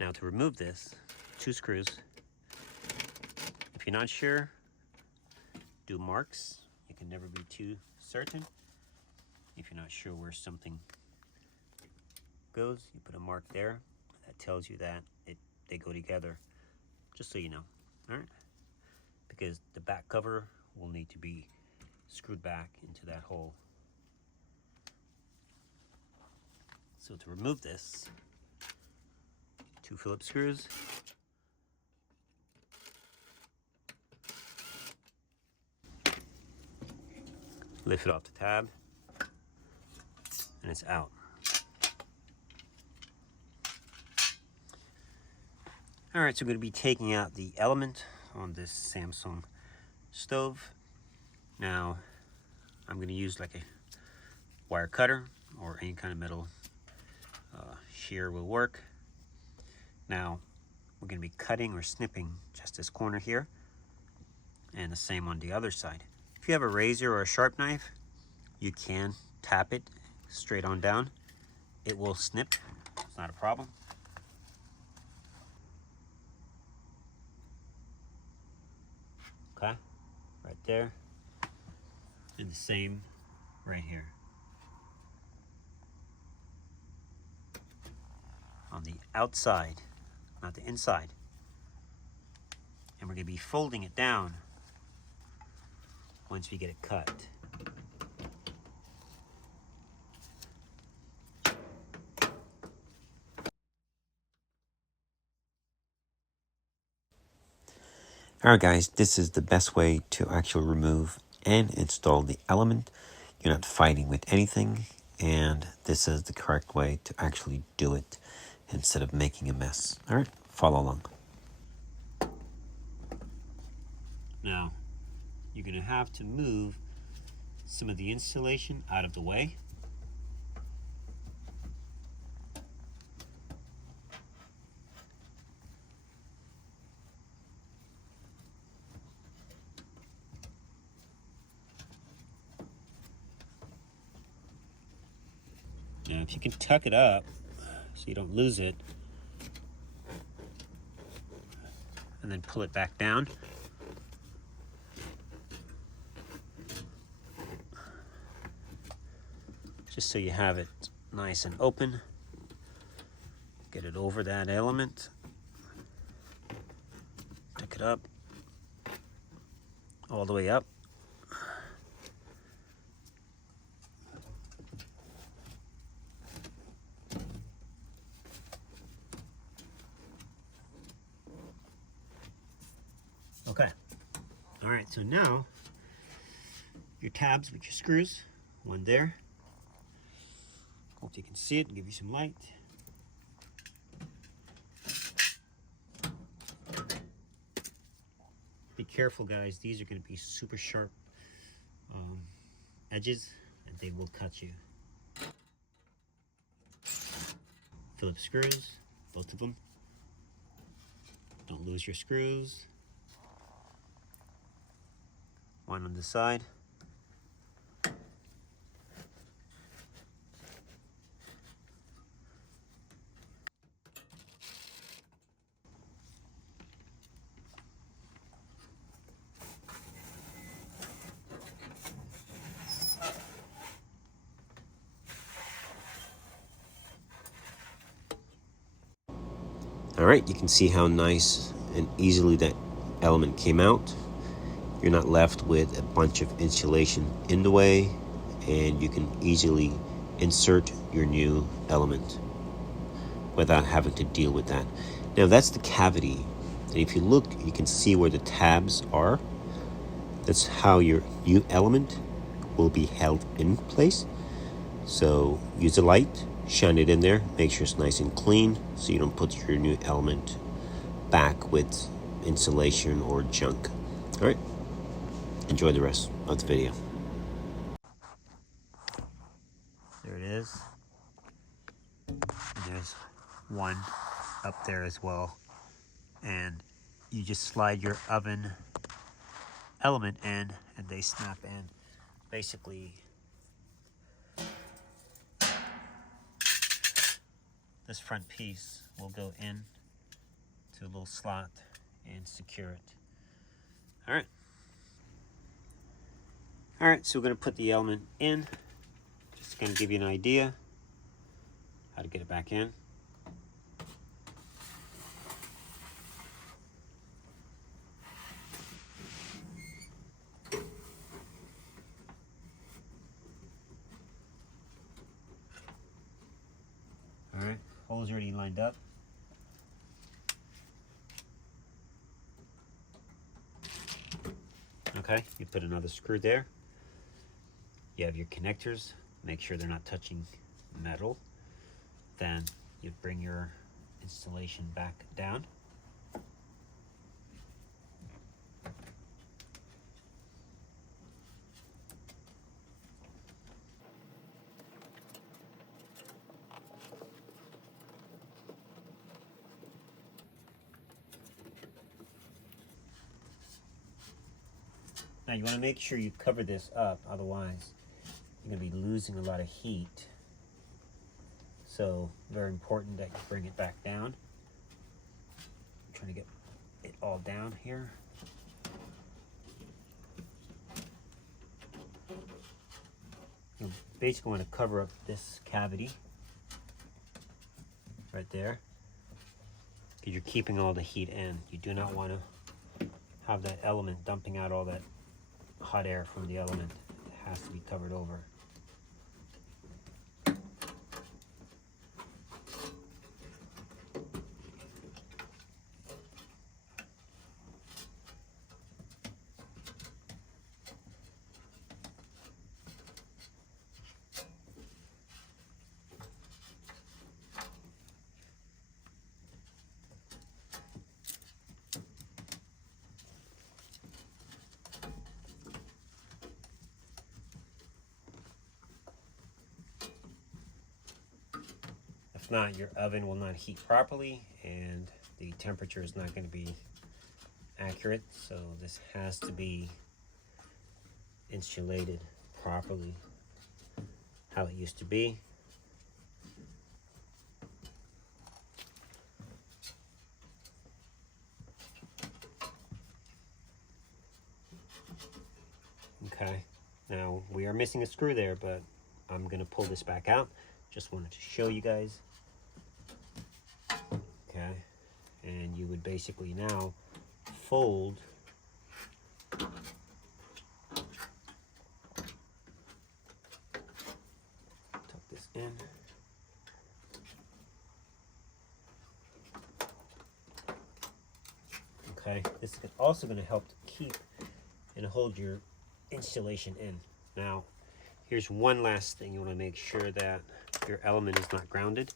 Now to remove this, 2 screws. If you're not sure, do marks. You can never be too certain. If you're not sure where something goes, you put a mark there. That tells you that they go together, just so you know. All right? Because the back cover will need to be screwed back into that hole. So to remove this, 2 Phillips screws. Lift it off the tab, and it's out. All right, so I'm going to be taking out the element on this Samsung stove. Now, I'm going to use like a wire cutter or any kind of metal shear will work. Now, we're going to be cutting or snipping just this corner here, and the same on the other side. If you have a razor or a sharp knife, you can tap it straight on down. It will snip, it's not a problem. Okay, right there. And the same right here. On the outside, not the inside. And we're going to be folding it down once we get it cut. Alright guys, this is the best way to actually remove and install the element. You're not fighting with anything, and this is the correct way to actually do it instead of making a mess. Alright, follow along. Now, you're going to have to move some of the insulation out of the way. Now, if you can tuck it up so you don't lose it, and then pull it back down. Just so you have it nice and open. Get it over that element. Tuck it up. All the way up. Okay. All right, so now your tabs with your screws, one there. Hope you can see it and give you some light. Be careful, guys. These are going to be super sharp edges, and they will cut you. Phillips screws, both of them. Don't lose your screws. One on the side. All right, you can see how nice and easily that element came out. You're not left with a bunch of insulation in the way, and you can easily insert your new element without having to deal with that. Now that's the cavity, and if you look, you can see where the tabs are. That's how your new element will be held in place. So use a light, shine it in there, make sure it's nice and clean so you don't put your new element back with insulation or junk. All right, enjoy the rest of the video. There it is. And there's one up there as well. And you just slide your oven element in and they snap in. Basically, this front piece will go in to a little slot and secure it. All right. All right, so we're going to put the element in. Just going to give you an idea how to get it back in. All right, holes already lined up. Okay, you put another screw there. You have your connectors. Make sure they're not touching metal. Then you bring your installation back down. Now you want to make sure you cover this up, otherwise you're going to be losing a lot of heat. So very important that you bring it back down. I'm trying to get it all down here. You basically want to cover up this cavity right there, because you're keeping all the heat in. You do not want to have that element dumping out all that hot air from the element. It has to be covered over. If not, your oven will not heat properly and the temperature is not going to be accurate. So this has to be insulated properly how it used to be. Okay, now we are missing a screw there, but I'm going to pull this back out. Just wanted to show you guys. Okay, and you would basically now fold tuck this in. Okay, this is also going to help to keep and hold your insulation in. Now, here's one last thing. You want to make sure that your element is not grounded,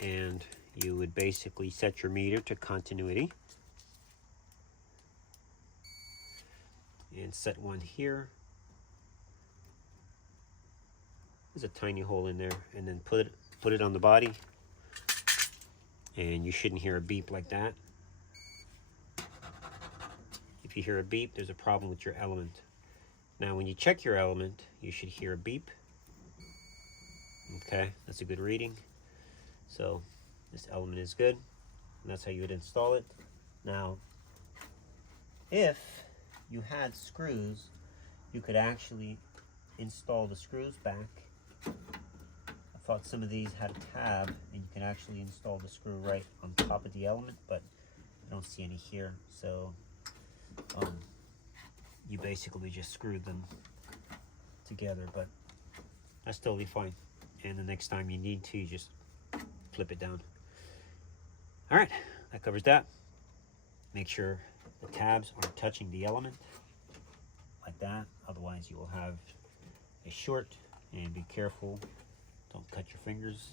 and you would basically set your meter to continuity and set one here. There's a tiny hole in there, and then put it on the body, and you shouldn't hear a beep like that. If you hear a beep, there's a problem with your element. Now when you check your element, you should hear a beep. Okay, that's a good reading. So this element is good, and that's how you would install it. Now, if you had screws, you could actually install the screws back. I thought some of these had a tab, and you can actually install the screw right on top of the element, but I don't see any here. So you basically just screwed them together, but that's totally fine. And the next time you need to, you just flip it down. All right, that covers that. Make sure the tabs aren't touching the element like that, otherwise you will have a short. And be careful, don't cut your fingers.